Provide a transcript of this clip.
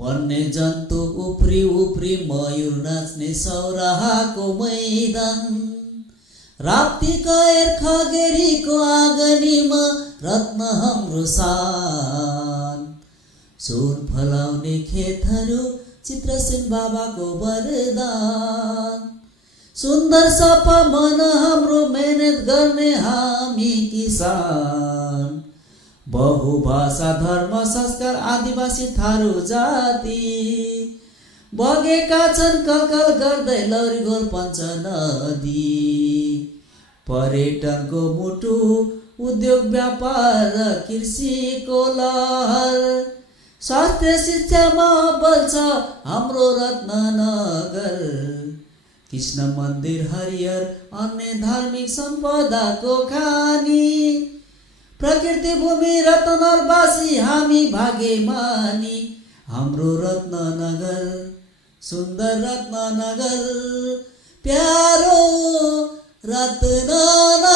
वन्य जन्तु उफ्री उफ्री मयूर नाच्ने सौराहाको मैदान राप्तीको खगेरीको आँगनीमा रत्न हाम्रो सान सुन फलाउने खेतहरू चित्रसेन बाबाको वरदान सुन्दर सफा मन हाम्रो मेहनत गर्ने हामी किसान बहुभाषा धर्म संस्कार आदिवासी थारू जाति बगेका छन् कलकल गर्दै लौरीगोल पञ्च नदी पर्यटनको मुटु उद्योग व्यापार र कृषिको लहर स्वास्थ्य शिक्षामा अब्बल छ हाम्रो रत्ननगर कृष्ण मन्दिर हरिहर अन्य धार्मिक सम्पदाको खानी प्रकृति भूमि रत्ननगरवासी हामी भाग्यमानी हाम्रो रत्ननगर सुन्दर रत्ननगर प्यारो रत्ननगर।